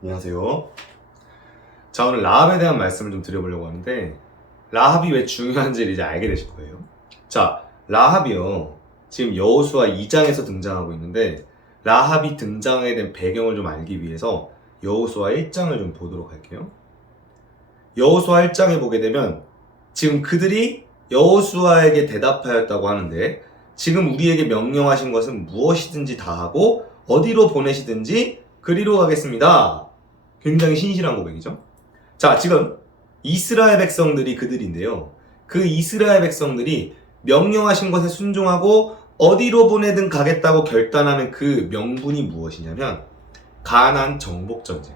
안녕하세요. 자, 오늘 라합에 대한 말씀을 좀 드려보려고 하는데, 라합이 왜 중요한지를 이제 알게 되실 거예요. 자, 라합이요. 지금 여호수아 2장에서 등장하고 있는데, 라합이 등장하게 된 배경을 좀 알기 위해서 여호수아 1장을 좀 보도록 할게요. 여호수아 1장에 보게 되면 지금 그들이 여호수아에게 대답하였다고 하는데, 지금 우리에게 명령하신 것은 무엇이든지 다 하고 어디로 보내시든지 그리로 가겠습니다. 굉장히 신실한 고백이죠. 자, 지금 이스라엘 백성들이 그들인데요. 그 이스라엘 백성들이 명령하신 것에 순종하고 어디로 보내든 가겠다고 결단하는 그 명분이 무엇이냐면 가나안 정복 전쟁.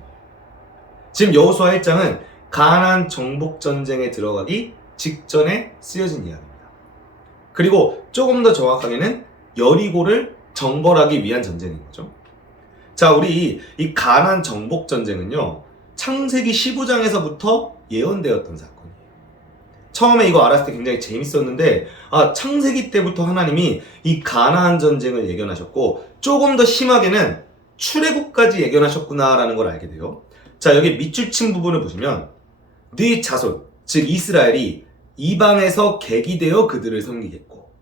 지금 여호수아 1장은 가나안 정복 전쟁에 들어가기 직전에 쓰여진 이야기입니다. 그리고 조금 더 정확하게는 여리고를 정벌하기 위한 전쟁인 거죠. 자, 우리 이 가나안 정복 전쟁은요, 창세기 15장에서부터 예언되었던 사건이에요. 처음에 이거 알았을 때 굉장히 재밌었는데, 창세기 때부터 하나님이 이 가나안 전쟁을 예견하셨고, 조금 더 심하게는 출애굽까지 예견하셨구나라는 걸 알게 돼요. 자, 여기 밑줄 친 부분을 보시면 네 자손, 즉 이스라엘이 이방에서 객이 되어 그들을 섬기겠고,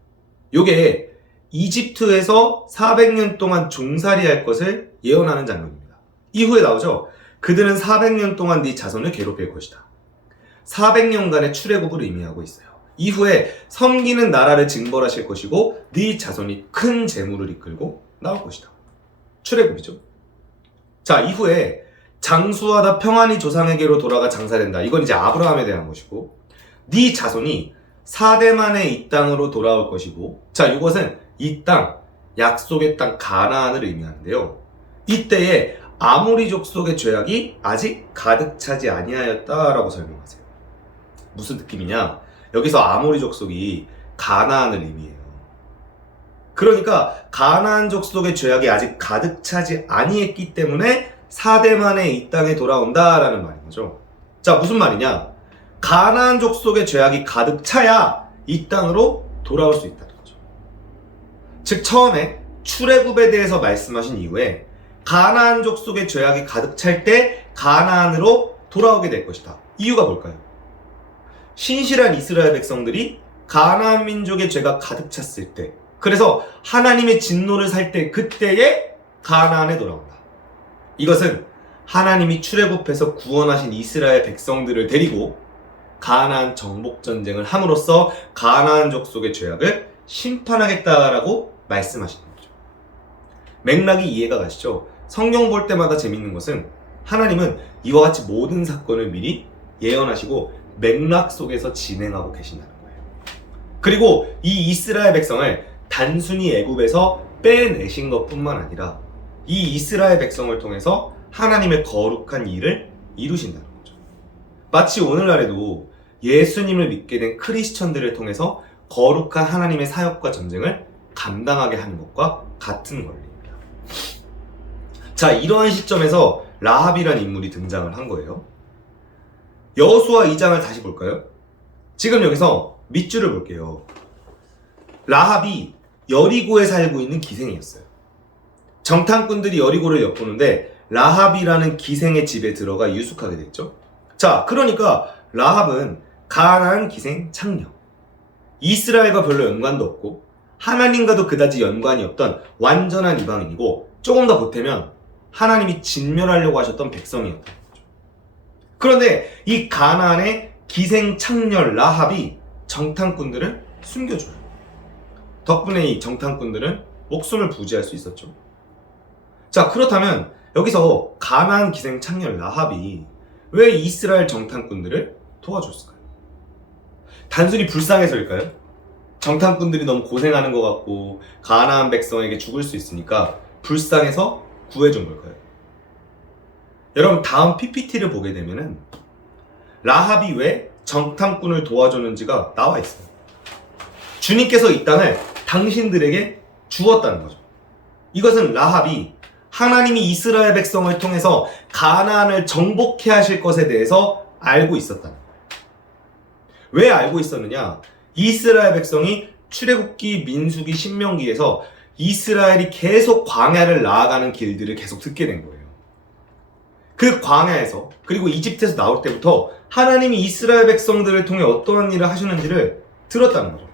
요게 이집트에서 400년 동안 종살이할 것을 예언하는 장면입니다. 이후에 나오죠. 그들은 400년 동안 네 자손을 괴롭힐 것이다. 400년간의 출애굽을 의미하고 있어요. 이후에 섬기는 나라를 징벌하실 것이고 네 자손이 큰 재물을 이끌고 나올 것이다. 출애굽이죠. 자, 이후에 장수하다 평안히 조상에게로 돌아가 장사된다. 이건 이제 아브라함에 대한 것이고, 네 자손이 4대 만에 이 땅으로 돌아올 것이고, 자, 이것은 이 땅, 약속의 땅 가나안을 의미하는데요. 이때에 아모리 족속의 죄악이 아직 가득 차지 아니하였다라고 설명하세요. 무슨 느낌이냐? 여기서 아모리 족속이 가나안을 의미해요. 그러니까 가나안 족속의 죄악이 아직 가득 차지 아니했기 때문에 4대 만에 이 땅에 돌아온다라는 말인 거죠. 자, 무슨 말이냐? 가나안 족속의 죄악이 가득 차야 이 땅으로 돌아올 수 있다는 거죠. 즉, 처음에 출애굽에 대해서 말씀하신 이후에 가나안 족속의 죄악이 가득 찰 때 가나안으로 돌아오게 될 것이다. 이유가 뭘까요? 신실한 이스라엘 백성들이 가나안 민족의 죄가 가득 찼을 때, 그래서 하나님의 진노를 살 때, 그때에 가나안에 돌아온다. 이것은 하나님이 출애굽해서 구원하신 이스라엘 백성들을 데리고 가나안 정복 전쟁을 함으로써 가나안 족속의 죄악을 심판하겠다라고 말씀하시는 거죠. 맥락이 이해가 가시죠? 성경 볼 때마다 재밌는 것은 하나님은 이와 같이 모든 사건을 미리 예언하시고 맥락 속에서 진행하고 계신다는 거예요. 그리고 이 이스라엘 백성을 단순히 애굽에서 빼내신 것뿐만 아니라 이 이스라엘 백성을 통해서 하나님의 거룩한 일을 이루신다는 거죠. 마치 오늘날에도 예수님을 믿게 된 크리스천들을 통해서 거룩한 하나님의 사역과 전쟁을 감당하게 하는 것과 같은 원리입니다. 자, 이러한 시점에서 라합이란 인물이 등장을 한 거예요. 여호수아 2장을 다시 볼까요? 지금 여기서 밑줄을 볼게요. 라합이 여리고에 살고 있는 기생이었어요. 정탐꾼들이 여리고를 엿보는데 라합이라는 기생의 집에 들어가 유숙하게 됐죠. 자, 그러니까 라합은 가나안 기생 창녀, 이스라엘과 별로 연관도 없고 하나님과도 그다지 연관이 없던 완전한 이방인이고, 조금 더 보태면 하나님이 진멸하려고 하셨던 백성이었던 거죠. 그런데 이 가나안의 기생 창녀 라합이 정탐꾼들을 숨겨줘요. 덕분에 이 정탐꾼들은 목숨을 부지할 수 있었죠. 자, 그렇다면 여기서 가나안 기생 창녀 라합이 왜 이스라엘 정탐꾼들을 도와줬을까요? 단순히 불쌍해서일까요? 정탐꾼들이 너무 고생하는 것 같고 가나안 백성에게 죽을 수 있으니까 불쌍해서 구해준 걸까요? 여러분, 다음 PPT를 보게 되면은 라합이 왜 정탐꾼을 도와줬는지가 나와 있어요. 주님께서 이 땅을 당신들에게 주었다는 거죠. 이것은 라합이 하나님이 이스라엘 백성을 통해서 가나안을 정복해 하실 것에 대해서 알고 있었다는 거예요. 왜 알고 있었느냐? 이스라엘 백성이 출애굽기, 민수기, 신명기에서 이스라엘이 계속 광야를 나아가는 길들을 계속 듣게 된 거예요. 그 광야에서 그리고 이집트에서 나올 때부터 하나님이 이스라엘 백성들을 통해 어떠한 일을 하셨는지를 들었다는 거죠.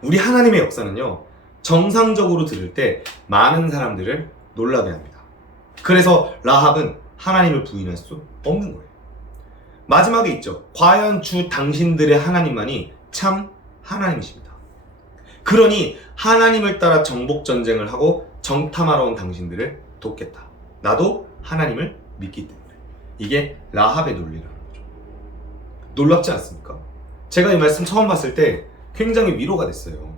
우리 하나님의 역사는요, 정상적으로 들을 때 많은 사람들을 놀라게 합니다. 그래서 라합은 하나님을 부인할 수 없는 거예요. 마지막에 있죠. 과연 주 당신들의 하나님만이 참 하나님이십니다. 그러니 하나님을 따라 정복 전쟁을 하고 정탐하러 온 당신들을 돕겠다. 나도 하나님을 믿기 때문에. 이게 라합의 논리라는 거죠. 놀랍지 않습니까? 제가 이 말씀 처음 봤을 때 굉장히 위로가 됐어요.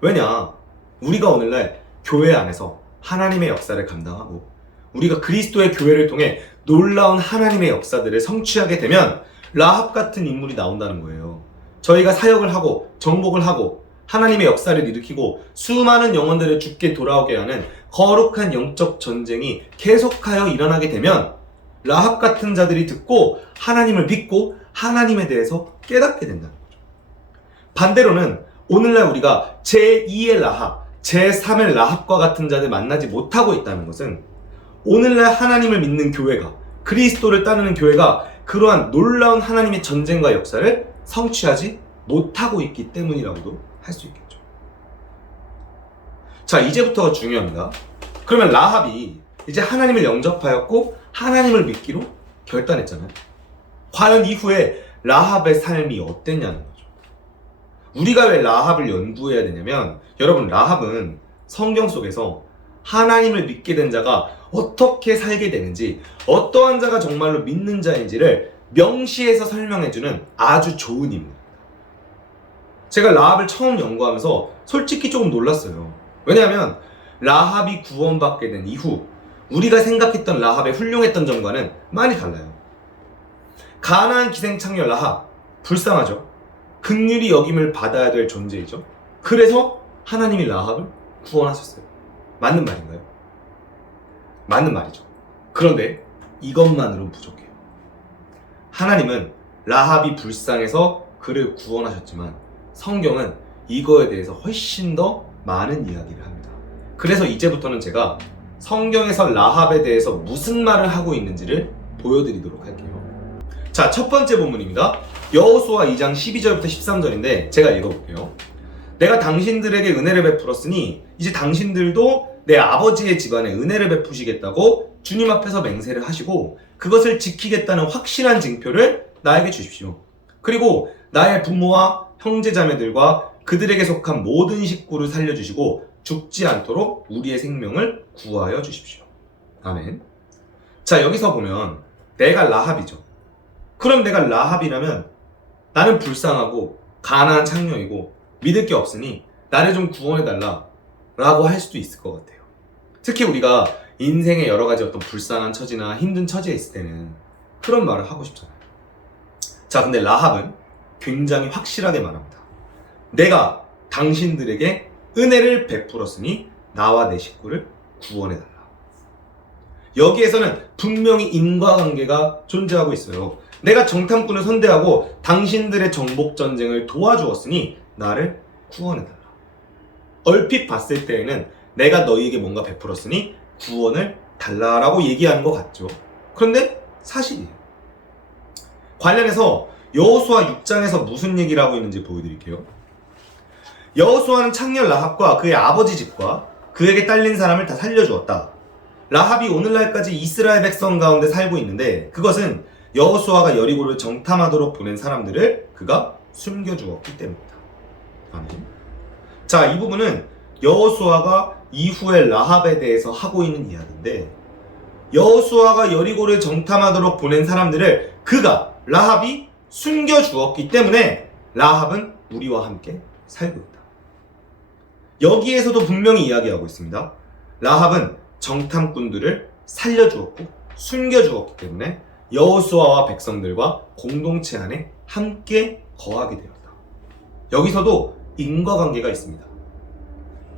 왜냐? 우리가 오늘날 교회 안에서 하나님의 역사를 감당하고 우리가 그리스도의 교회를 통해 놀라운 하나님의 역사들을 성취하게 되면 라합 같은 인물이 나온다는 거예요. 저희가 사역을 하고 정복을 하고 하나님의 역사를 일으키고 수많은 영혼들을 주께 돌아오게 하는 거룩한 영적 전쟁이 계속하여 일어나게 되면 라합 같은 자들이 듣고 하나님을 믿고 하나님에 대해서 깨닫게 된다는 거죠. 반대로는 오늘날 우리가 제2의 라합, 제3의 라합과 같은 자들 만나지 못하고 있다는 것은 오늘날 하나님을 믿는 교회가, 그리스도를 따르는 교회가 그러한 놀라운 하나님의 전쟁과 역사를 성취하지 못하고 있기 때문이라고도 할 수 있겠죠. 자, 이제부터가 중요합니다. 그러면 라합이 이제 하나님을 영접하였고 하나님을 믿기로 결단했잖아요. 과연 이후에 라합의 삶이 어땠냐는 거죠. 우리가 왜 라합을 연구해야 되냐면, 여러분, 라합은 성경 속에서 하나님을 믿게 된 자가 어떻게 살게 되는지, 어떠한 자가 정말로 믿는 자인지를 명시해서 설명해주는 아주 좋은 인물입니다. 제가 라합을 처음 연구하면서 솔직히 조금 놀랐어요. 왜냐하면 라합이 구원받게 된 이후 우리가 생각했던 라합의 훌륭했던 점과는 많이 달라요. 가나안 기생창녀 라합, 불쌍하죠. 긍휼히 여김을 받아야 될 존재이죠. 그래서 하나님이 라합을 구원하셨어요. 맞는 말인가요? 맞는 말이죠. 그런데 이것만으로는 부족해요. 하나님은 라합이 불쌍해서 그를 구원하셨지만 성경은 이거에 대해서 훨씬 더 많은 이야기를 합니다. 그래서 이제부터는 제가 성경에서 라합에 대해서 무슨 말을 하고 있는지를 보여드리도록 할게요. 자, 첫 번째 본문입니다. 여호수아 2장 12절부터 13절인데 제가 읽어볼게요. 내가 당신들에게 은혜를 베풀었으니 이제 당신들도 내 아버지의 집안에 은혜를 베푸시겠다고 주님 앞에서 맹세를 하시고 그것을 지키겠다는 확실한 징표를 나에게 주십시오. 그리고 나의 부모와 형제자매들과 그들에게 속한 모든 식구를 살려주시고 죽지 않도록 우리의 생명을 구하여 주십시오. 아멘. 자, 여기서 보면 내가 라합이죠. 그럼 내가 라합이라면 나는 불쌍하고 가난한 창녀이고 믿을 게 없으니 나를 좀 구원해달라 라고 할 수도 있을 것 같아요. 특히 우리가 인생의 여러 가지 어떤 불쌍한 처지나 힘든 처지에 있을 때는 그런 말을 하고 싶잖아요. 자, 근데 라합은 굉장히 확실하게 말합니다. 내가 당신들에게 은혜를 베풀었으니 나와 내 식구를 구원해달라. 여기에서는 분명히 인과관계가 존재하고 있어요. 내가 정탐꾼을 선대하고 당신들의 정복전쟁을 도와주었으니 나를 구원해달라. 얼핏 봤을 때에는 내가 너희에게 뭔가 베풀었으니 구원을 달라라고 얘기하는 것 같죠. 그런데 사실이에요. 관련해서 여호수아 6장에서 무슨 얘기를 하고 있는지 보여드릴게요. 여호수아는 창녀 라합과 그의 아버지 집과 그에게 딸린 사람을 다 살려주었다. 라합이 오늘날까지 이스라엘 백성 가운데 살고 있는데 그것은 여호수아가 여리고를 정탐하도록 보낸 사람들을 그가 숨겨주었기 때문이다. 아멘. 자, 이 부분은 여호수아가 이후에 라합에 대해서 하고 있는 이야기인데, 여호수아가 여리고를 정탐하도록 보낸 사람들을 그가, 라합이 숨겨주었기 때문에 라합은 우리와 함께 살고 있다. 여기에서도 분명히 이야기하고 있습니다. 라합은 정탐꾼들을 살려주었고 숨겨주었기 때문에 여호수아와 백성들과 공동체 안에 함께 거하게 되었다. 여기서도 인과관계가 있습니다.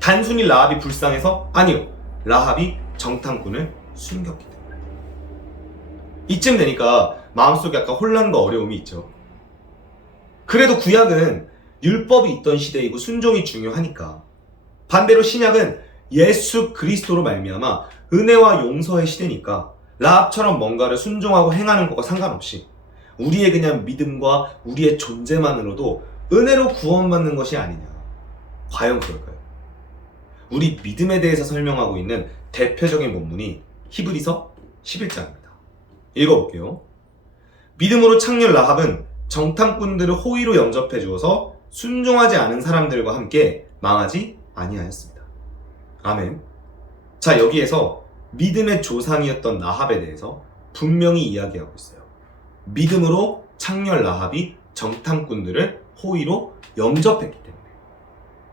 단순히 라합이 불쌍해서? 아니요. 라합이 정탐꾼을 숨겼기 때문에. 이쯤 되니까 마음속에 약간 혼란과 어려움이 있죠. 그래도 구약은 율법이 있던 시대이고 순종이 중요하니까, 반대로 신약은 예수 그리스도로 말미암아 은혜와 용서의 시대니까 라합처럼 뭔가를 순종하고 행하는 것과 상관없이 우리의 그냥 믿음과 우리의 존재만으로도 은혜로 구원받는 것이 아니냐. 과연 그럴까요? 우리 믿음에 대해서 설명하고 있는 대표적인 본문이 히브리서 11장입니다. 읽어볼게요. 믿음으로 창녀 라합은 정탐꾼들을 호의로 영접해 주어서 순종하지 않은 사람들과 함께 망하지 아니하였습니다. 아멘. 자, 여기에서 믿음의 조상이었던 라합에 대해서 분명히 이야기하고 있어요. 믿음으로 창녀 라합이 정탐꾼들을 호의로 영접했기 때문에.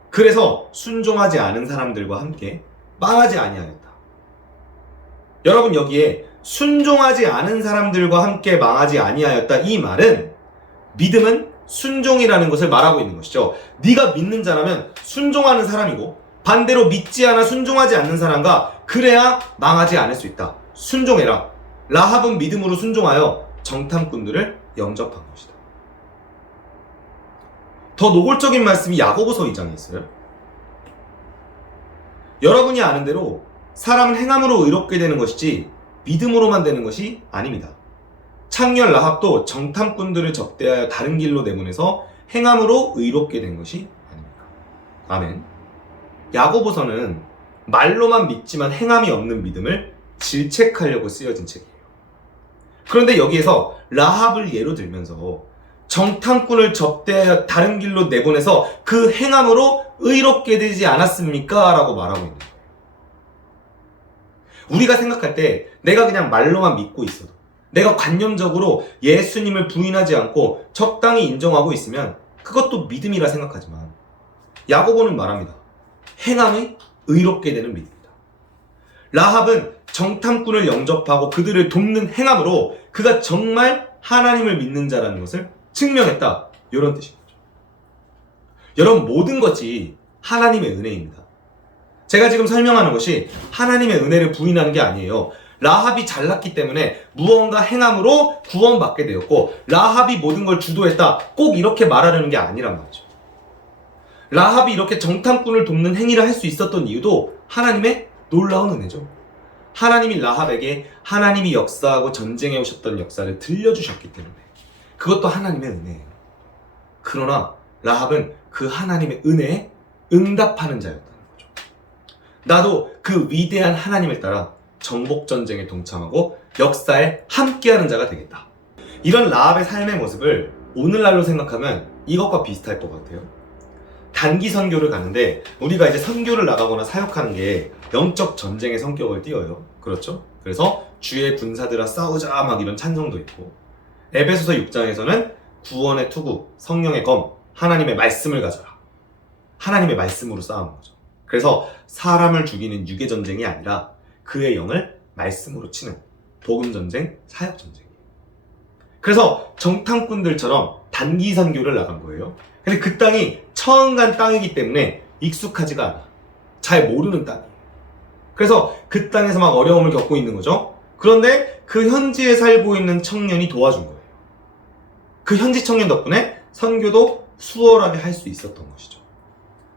그래서 순종하지 않은 사람들과 함께 망하지 아니하였다. 여러분, 여기에 순종하지 않은 사람들과 함께 망하지 아니하였다, 이 말은 믿음은 순종이라는 것을 말하고 있는 것이죠. 네가 믿는 자라면 순종하는 사람이고, 반대로 믿지 않아 순종하지 않는 사람과 그래야 망하지 않을 수 있다. 순종해라. 라합은 믿음으로 순종하여 정탐꾼들을 영접한 것이다. 더 노골적인 말씀이 야고보서 2장에 있어요. 여러분이 아는 대로 사람은 행함으로 의롭게 되는 것이지 믿음으로만 되는 것이 아닙니다. 창녀 라합도 정탐꾼들을 접대하여 다른 길로 내보내서 행함으로 의롭게 된 것이 아닙니까? 아멘. 야고보서는 말로만 믿지만 행함이 없는 믿음을 질책하려고 쓰여진 책이에요. 그런데 여기에서 라합을 예로 들면서 정탐꾼을 접대하여 다른 길로 내보내서 그 행함으로 의롭게 되지 않았습니까? 라고 말하고 있는 거예요. 우리가 생각할 때 내가 그냥 말로만 믿고 있어도, 내가 관념적으로 예수님을 부인하지 않고 적당히 인정하고 있으면 그것도 믿음이라 생각하지만, 야고보는 말합니다. 행함이 의롭게 되는 믿음이다. 라합은 정탐꾼을 영접하고 그들을 돕는 행함으로 그가 정말 하나님을 믿는 자라는 것을 증명했다. 이런 뜻인 거죠. 여러분, 모든 것이 하나님의 은혜입니다. 제가 지금 설명하는 것이 하나님의 은혜를 부인하는 게 아니에요. 라합이 잘났기 때문에 무언가 행함으로 구원받게 되었고, 라합이 모든 걸 주도했다, 꼭 이렇게 말하려는 게 아니란 말이죠. 라합이 이렇게 정탐꾼을 돕는 행위를 할 수 있었던 이유도 하나님의 놀라운 은혜죠. 하나님이 라합에게 하나님이 역사하고 전쟁해 오셨던 역사를 들려주셨기 때문에 그것도 하나님의 은혜예요. 그러나 라합은 그 하나님의 은혜에 응답하는 자였다는 거죠. 나도 그 위대한 하나님을 따라 정복전쟁에 동참하고 역사에 함께하는 자가 되겠다. 이런 라합의 삶의 모습을 오늘날로 생각하면 이것과 비슷할 것 같아요. 단기 선교를 가는데 우리가 이제 선교를 나가거나 사역하는 게 영적 전쟁의 성격을 띄어요. 그렇죠? 그래서 주의 군사들아 싸우자 막 이런 찬송도 있고, 에베소서 6장에서는 구원의 투구, 성령의 검, 하나님의 말씀을 가져라. 하나님의 말씀으로 싸우는 거죠. 그래서 사람을 죽이는 육의 전쟁이 아니라 그의 영을 말씀으로 치는 복음 전쟁, 사역 전쟁이에요. 그래서 정탐꾼들처럼 단기 선교를 나간 거예요. 근데 그 땅이 처음 간 땅이기 때문에 익숙하지가 않아. 잘 모르는 땅이에요. 그래서 그 땅에서 막 어려움을 겪고 있는 거죠. 그런데 그 현지에 살고 있는 청년이 도와준 거예요. 그 현지 청년 덕분에 선교도 수월하게 할 수 있었던 것이죠.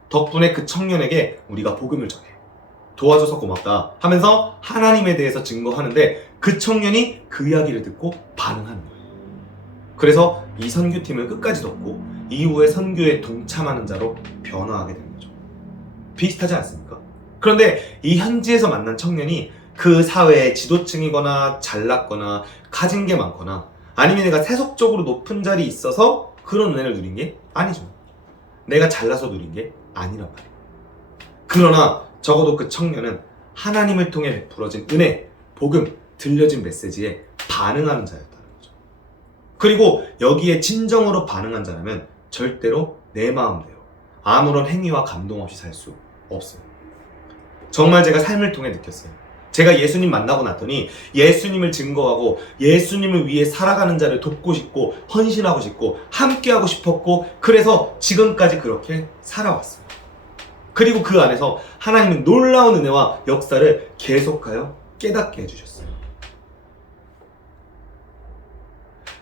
덕분에 그 청년에게 우리가 복음을 전해. 도와줘서 고맙다 하면서 하나님에 대해서 증거하는데 그 청년이 그 이야기를 듣고 반응하는 거예요. 그래서 이 선교팀을 끝까지 돕고 이후에 선교에 동참하는 자로 변화하게 된 거죠. 비슷하지 않습니까? 그런데 이 현지에서 만난 청년이 그 사회의 지도층이거나 잘났거나 가진 게 많거나 아니면 내가 세속적으로 높은 자리에 있어서 그런 은혜를 누린 게 아니죠. 내가 잘나서 누린 게 아니란 말이에요. 그러나 적어도 그 청년은 하나님을 통해 베풀어진 은혜, 복음, 들려진 메시지에 반응하는 자였다는 거죠. 그리고 여기에 진정으로 반응한 자라면 절대로 내 마음대로 아무런 행위와 감동 없이 살 수 없어요. 정말 제가 삶을 통해 느꼈어요. 제가 예수님 만나고 났더니 예수님을 증거하고 예수님을 위해 살아가는 자를 돕고 싶고 헌신하고 싶고 함께하고 싶었고, 그래서 지금까지 그렇게 살아왔어요. 그리고 그 안에서 하나님은 놀라운 은혜와 역사를 계속하여 깨닫게 해주셨어요.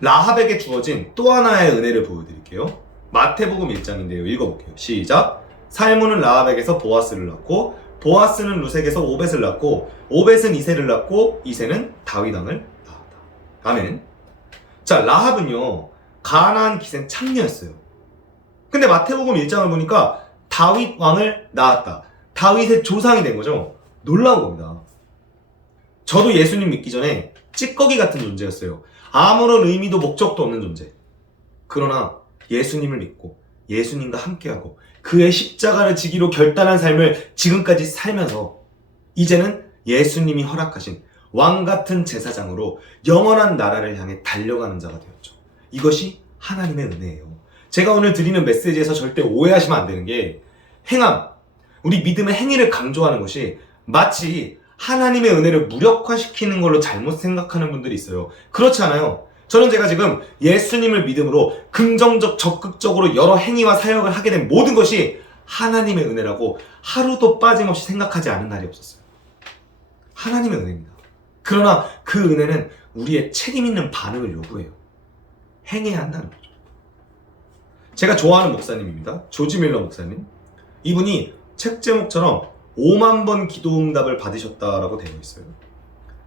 라합에게 주어진 또 하나의 은혜를 보여드릴게요. 마태복음 1장인데요. 읽어볼게요. 시작. 살몬은 라합에게서 보아스를 낳고 보아스는 루색에서 오벳을 낳고 오벳은 이새를 낳고 이새는 다윗 왕을 낳았다. 아멘. 자, 라합은요 가나안 기생 창녀였어요. 근데 마태복음 1장을 보니까 다윗 왕을 낳았다. 다윗의 조상이 된 거죠. 놀라운 겁니다. 저도 예수님 믿기 전에 찌꺼기 같은 존재였어요. 아무런 의미도 목적도 없는 존재. 그러나 예수님을 믿고 예수님과 함께하고 그의 십자가를 지기로 결단한 삶을 지금까지 살면서 이제는 예수님이 허락하신 왕같은 제사장으로 영원한 나라를 향해 달려가는 자가 되었죠. 이것이 하나님의 은혜예요. 제가 오늘 드리는 메시지에서 절대 오해하시면 안 되는 게 행함, 우리 믿음의 행위를 강조하는 것이 마치 하나님의 은혜를 무력화시키는 걸로 잘못 생각하는 분들이 있어요. 그렇지 않아요. 저는 제가 지금 예수님을 믿음으로 긍정적, 적극적으로 여러 행위와 사역을 하게 된 모든 것이 하나님의 은혜라고 하루도 빠짐없이 생각하지 않은 날이 없었어요. 하나님의 은혜입니다. 그러나 그 은혜는 우리의 책임 있는 반응을 요구해요. 행해야 한다는 거죠. 제가 좋아하는 목사님입니다. 조지 밀러 목사님. 이분이 책 제목처럼 5만 번 기도응답을 받으셨다라고 되어 있어요.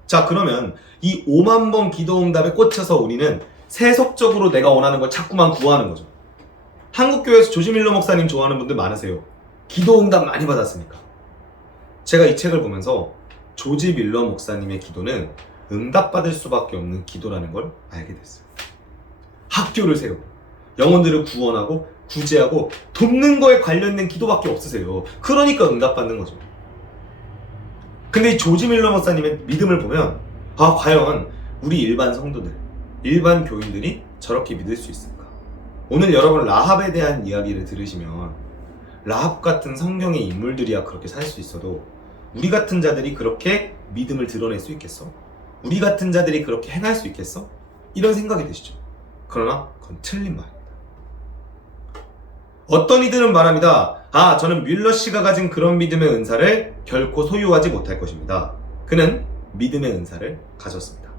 자, 그러면 이 5만 번 기도응답에 꽂혀서 우리는 세속적으로 내가 원하는 걸 자꾸만 구하는 거죠. 한국교회에서 조지 밀러 목사님 좋아하는 분들 많으세요. 기도응답 많이 받았으니까. 제가 이 책을 보면서 조지 밀러 목사님의 기도는 응답받을 수밖에 없는 기도라는 걸 알게 됐어요. 학교를 세우고 영혼들을 구원하고 구제하고 돕는 거에 관련된 기도밖에 없으세요. 그러니까 응답받는 거죠. 근데 이 조지 밀러 목사님의 믿음을 보면 과연 우리 일반 성도들, 일반 교인들이 저렇게 믿을 수 있을까? 오늘 여러분 라합에 대한 이야기를 들으시면 라합 같은 성경의 인물들이야 그렇게 살 수 있어도 우리 같은 자들이 그렇게 믿음을 드러낼 수 있겠어? 우리 같은 자들이 그렇게 행할 수 있겠어? 이런 생각이 드시죠. 그러나 그건 틀린 말입니다. 어떤 이들은 말합니다. 저는 뮬러 씨가 가진 그런 믿음의 은사를 결코 소유하지 못할 것입니다. 그는 믿음의 은사를 가졌습니다.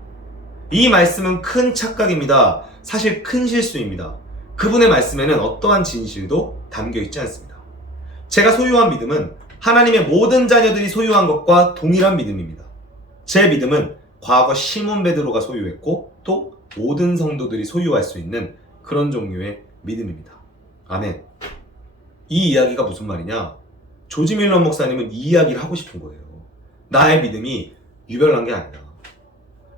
이 말씀은 큰 착각입니다. 사실 큰 실수입니다. 그분의 말씀에는 어떠한 진실도 담겨 있지 않습니다. 제가 소유한 믿음은 하나님의 모든 자녀들이 소유한 것과 동일한 믿음입니다. 제 믿음은 과거 시몬 베드로가 소유했고 또 모든 성도들이 소유할 수 있는 그런 종류의 믿음입니다. 아멘. 이 이야기가 무슨 말이냐? 조지 밀러 목사님은 이 이야기를 하고 싶은 거예요. 나의 믿음이 유별난 게 아니라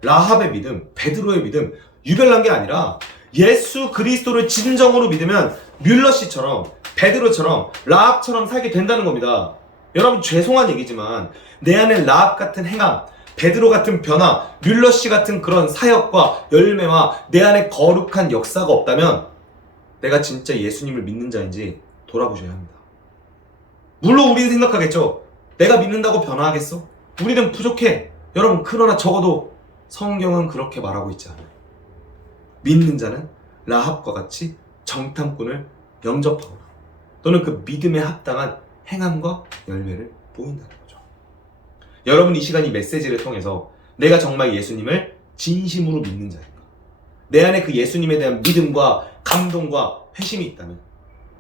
라합의 믿음, 베드로의 믿음 유별난 게 아니라 예수 그리스도를 진정으로 믿으면 뮬러 씨처럼 베드로처럼 라합처럼 살게 된다는 겁니다. 여러분 죄송한 얘기지만 내 안에 라합 같은 행함, 베드로 같은 변화, 뮬러 씨 같은 그런 사역과 열매와 내 안에 거룩한 역사가 없다면 내가 진짜 예수님을 믿는 자인지 돌아보셔야 합니다. 물론 우리는 생각하겠죠. 내가 믿는다고 변화하겠어? 우리는 부족해. 여러분 그러나 적어도 성경은 그렇게 말하고 있지 않아요. 믿는 자는 라합과 같이 정탐꾼을 영접하거나 또는 그 믿음에 합당한 행함과 열매를 보인다는 거죠. 여러분 이 시간 이 메시지를 통해서 내가 정말 예수님을 진심으로 믿는 자인가? 내 안에 그 예수님에 대한 믿음과 감동과 회심이 있다면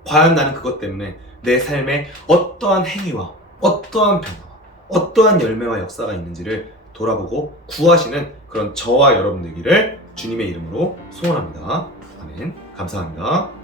과연 나는 그것 때문에 내 삶에 어떠한 행위와 어떠한 변화와 어떠한 열매와 역사가 있는지를 돌아보고 구하시는 그런 저와 여러분 되기를 주님의 이름으로 소원합니다. 아멘. 감사합니다.